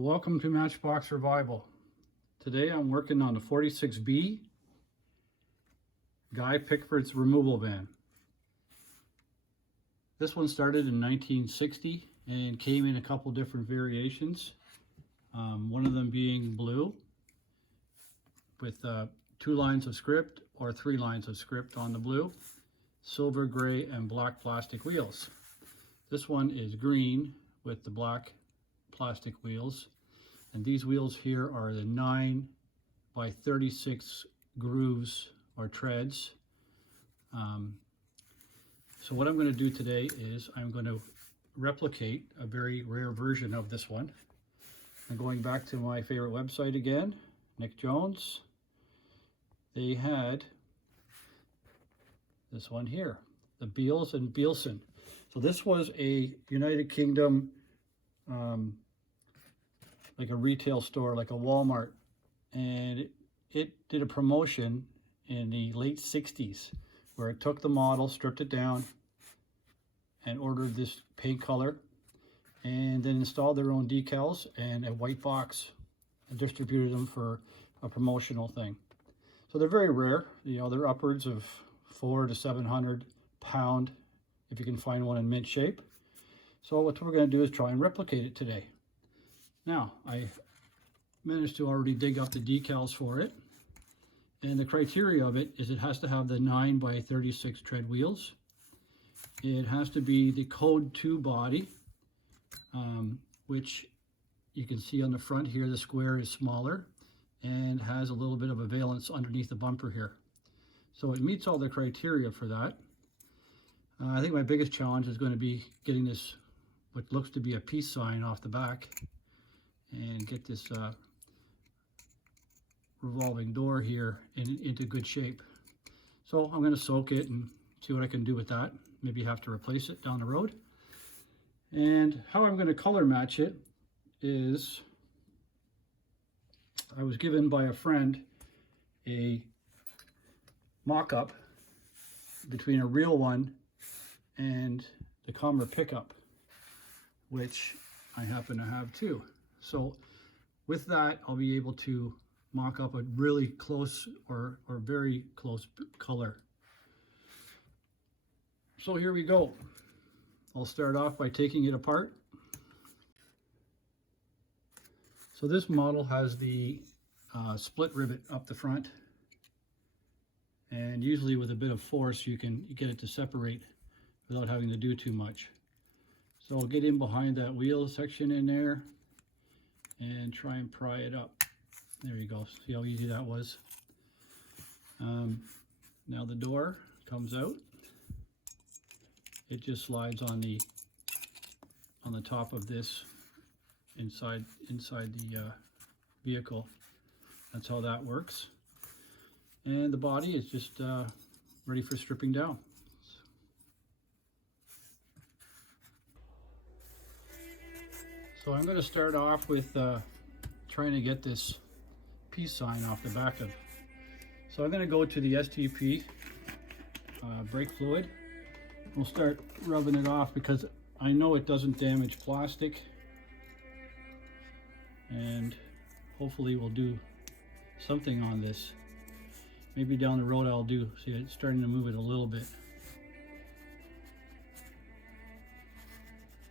Welcome to Matchbox Revival. Today I'm working on the 46B Guy Pickford's removal van. This one started in 1960 and came in a couple different variations. One of them being blue with 2 lines of script or 3 lines of script on the blue, silver, gray, and black plastic wheels. This one is green with the black plastic wheels, and these wheels here are the 9 by 36 grooves or treads. So what I'm going to do today is I'm going to replicate a very rare version of this one. I'm going back to my favorite website again, Nick Jones. They had this one here, the Beales and Bealeson. So this was a United Kingdom like a retail store, like a Walmart, and it did a promotion in the late 60s where it took the model, stripped it down, and ordered this paint color, and then installed their own decals and a white box and distributed them for a promotional thing. So they're very rare. You know, they're upwards of 400 to 700 pound if you can find one in mint shape. So what we're going to do is try and replicate it today. Now, I managed to already dig up the decals for it, and the criteria of it is it has to have the 9 by 36 tread wheels. It has to be the Code 2 body, which you can see on the front here, the square is smaller and has a little bit of a valance underneath the bumper here. So it meets all the criteria for that. I think my biggest challenge is going to be getting this, what looks to be a peace sign, off the back, and get this revolving door here into good shape. So I'm going to soak it and see what I can do with that. Maybe have to replace it down the road. And how I'm going to color match it is, I was given by a friend a mock-up between a real one and the Commer pickup, which I happen to have too. So with that, I'll be able to mock up a really close or very close color. So here we go. I'll start off by taking it apart. So this model has the split rivet up the front, and usually with a bit of force you can get it to separate without having to do too much. So I'll get in behind that wheel section in there and try and pry it up. There you go. See how easy that was? Now the door comes out. It just slides on the top of this inside the vehicle. That's how that works. And the body is just ready for stripping down. So I'm going to start off with trying to get this peace sign off the back of. So I'm going to go to the STP brake fluid. We'll start rubbing it off because I know it doesn't damage plastic, and hopefully we'll do something on this. Maybe down the road I'll do, see it's starting to move it a little bit.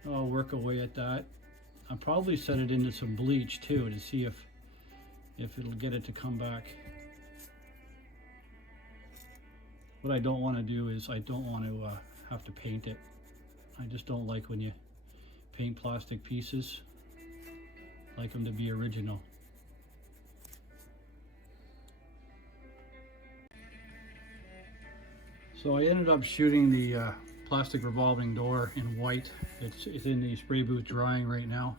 I'll work away at that. I'll probably set it into some bleach too to see if it'll get it to come back. What I don't want to do is I don't want to have to paint it. I just don't like when you paint plastic pieces. I like them to be original. So I ended up shooting the plastic revolving door in white. It's in the spray booth drying right now.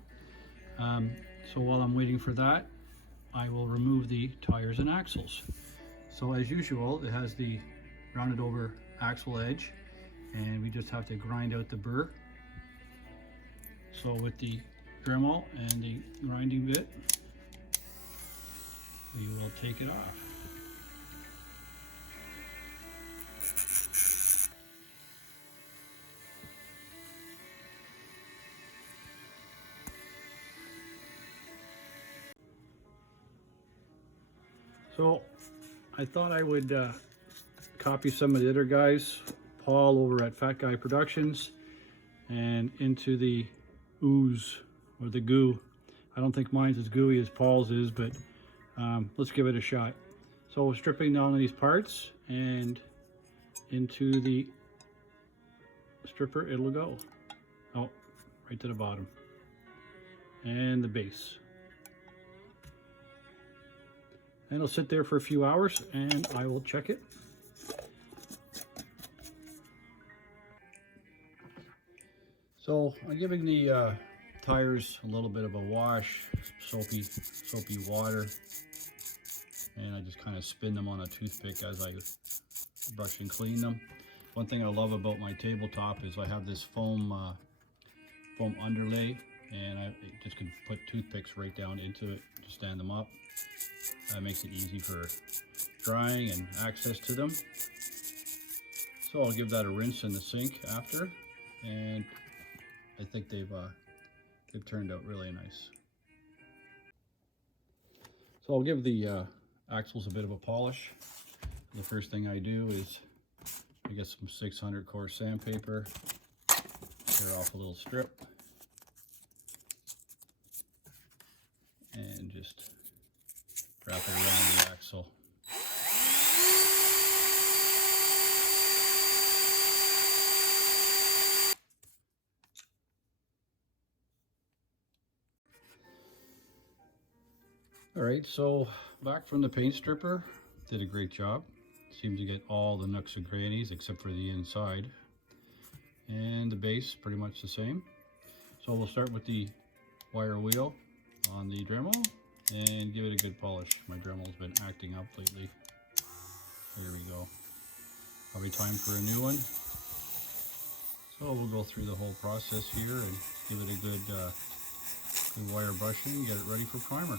So while I'm waiting for that, I will remove the tires and axles. So as usual, it has the rounded over axle edge, and we just have to grind out the burr. So with the Dremel and the grinding bit, we will take it off. So I thought I would copy some of the other guys, Paul over at Fat Guy Productions, and into the ooze or the goo. I don't think mine's as gooey as Paul's is, but let's give it a shot. So stripping down these parts and into the stripper it'll go. Oh, right to the bottom. And the base. And it'll sit there for a few hours and I will check it. So I'm giving the tires a little bit of a wash, soapy water, and I just kind of spin them on a toothpick as I brush and clean them. One thing I love about my tabletop is I have this foam underlay, and I just can put toothpicks right down into it to stand them up. That makes it easy for drying and access to them. So I'll give that a rinse in the sink after, and I think they've turned out really nice. So I'll give the axles a bit of a polish. The first thing I do is I get some 600 coarse sandpaper, tear off a little strip, and just wrap it around the axle. Alright, so back from the paint stripper, did a great job. Seemed to get all the nooks and crannies except for the inside. And the base, pretty much the same. So we'll start with the wire wheel on the Dremel and give it a good polish. My Dremel's been acting up lately. There we go. Probably time for a new one. So we'll go through the whole process here and give it a good wire brushing and get it ready for primer.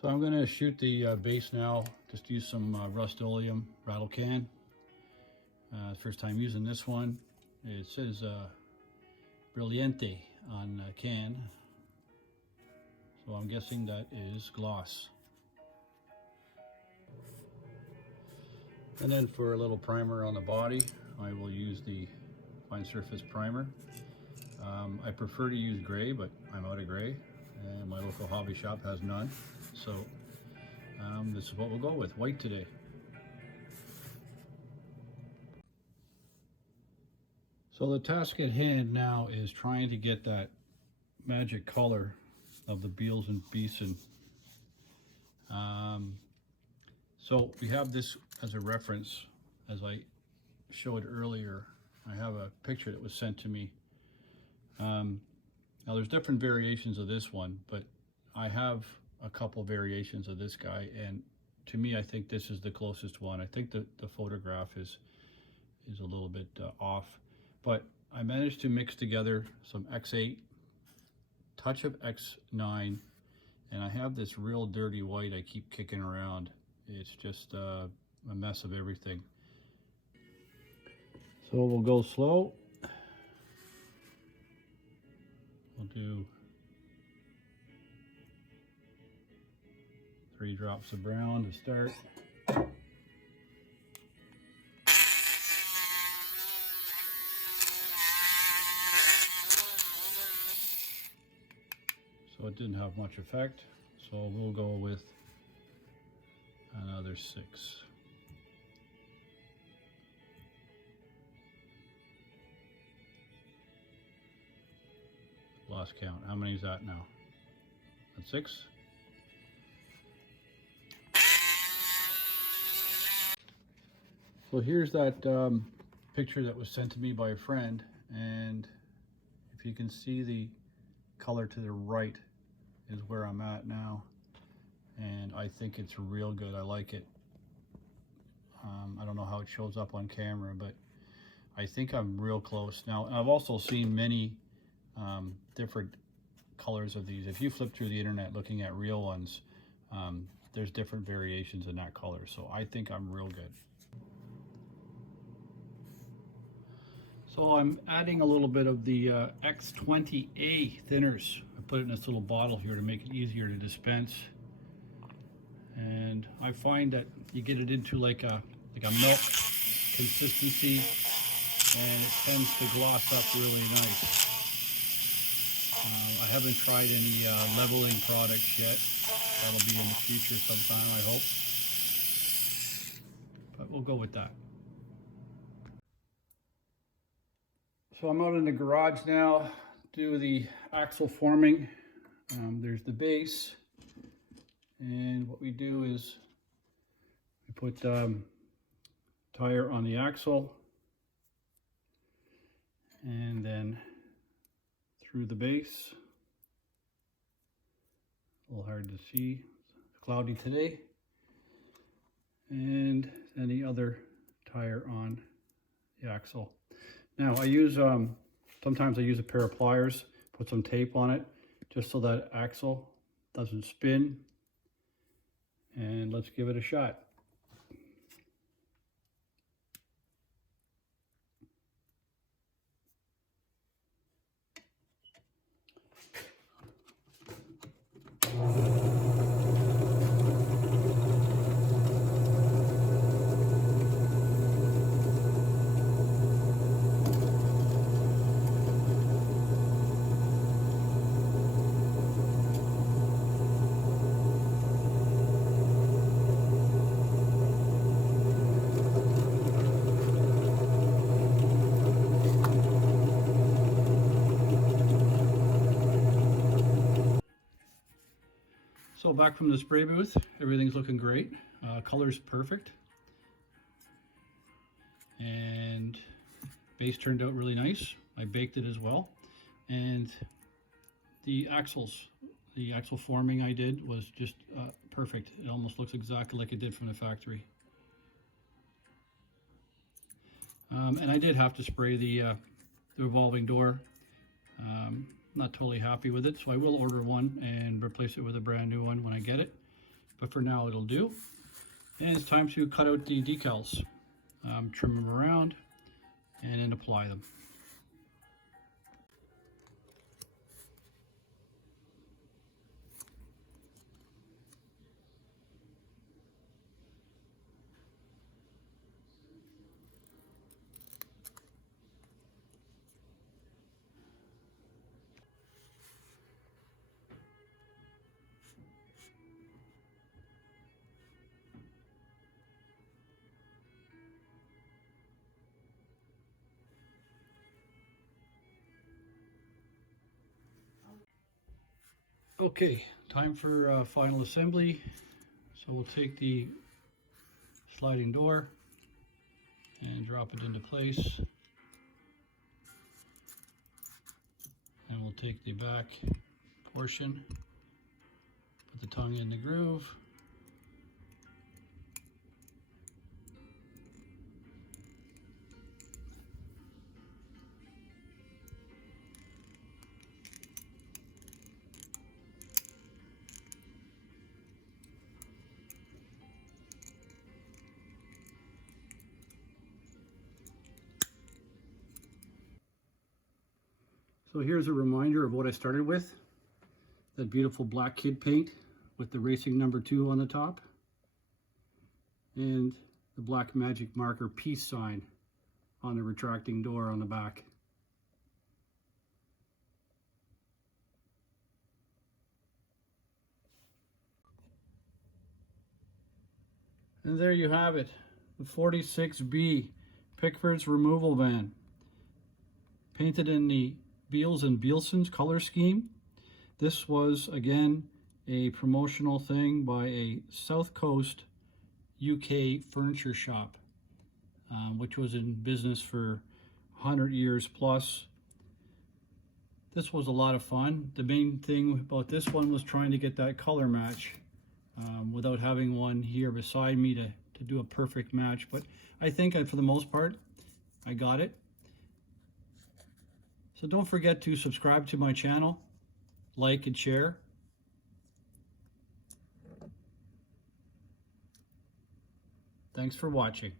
So I'm going to shoot the base now. Just use some Rust-Oleum rattle can. First time using this one. It says Brilliante on the can. So I'm guessing that is gloss. And then for a little primer on the body, I will use the Fine Surface Primer. I prefer to use gray, but I'm out of gray. And my local hobby shop has none. So this is what we'll go with, white today. So the task at hand now is trying to get that magic color of the Beales and Bealeson. So we have this as a reference, as I showed earlier. I have a picture that was sent to me. Now there's different variations of this one, but I have a couple variations of this guy, and to me I think this is the closest one. I think the photograph is a little bit off, but I managed to mix together some X8, touch of X9, and I have this real dirty white I keep kicking around. It's just a mess of everything. So we'll go slow. We'll do 3 drops of brown to start. So it didn't have much effect, so we'll go with another 6. Lost count. How many is that now? That's 6? So here's that picture that was sent to me by a friend, and if you can see the color to the right is where I'm at now, and I think it's real good. I like it. I don't know how it shows up on camera, but I think I'm real close. Now I've also seen many different colors of these. If you flip through the internet looking at real ones, there's different variations in that color, so I think I'm real good. So I'm adding a little bit of the X20A thinners. I put it in this little bottle here to make it easier to dispense. And I find that you get it into like a milk consistency, and it tends to gloss up really nice. I haven't tried any leveling products yet. That'll be in the future sometime, I hope. But we'll go with that. So I'm out in the garage now, do the axle forming. There's the base, and what we do is we put tire on the axle, and then through the base. A little hard to see, it's cloudy today. And then the other tire on the axle. Now I use, sometimes I use a pair of pliers, put some tape on it, just so that axle doesn't spin. And let's give it a shot. So back from the spray booth, everything's looking great. Color's perfect. And base turned out really nice. I baked it as well. And the axle forming I did was just perfect. It almost looks exactly like it did from the factory. And I did have to spray the revolving door. Not totally happy with it, so I will order one and replace it with a brand new one when I get it. But for now, it'll do. And it's time to cut out the decals, trim them around, and then apply them. Okay, time for final assembly. So we'll take the sliding door and drop it into place. And we'll take the back portion, put the tongue in the groove. So here's a reminder of what I started with. That beautiful black kid paint with the racing number 2 on the top. And the black magic marker peace sign on the retracting door on the back. And there you have it. The 46B Pickford's removal van. Painted in the Beales and Bealeson's color scheme. This was, again, a promotional thing by a South Coast UK furniture shop, which was in business for 100 years plus. This was a lot of fun. The main thing about this one was trying to get that color match without having one here beside me to do a perfect match. But I think for the most part, I got it. So don't forget to subscribe to my channel, like and share. Thanks for watching.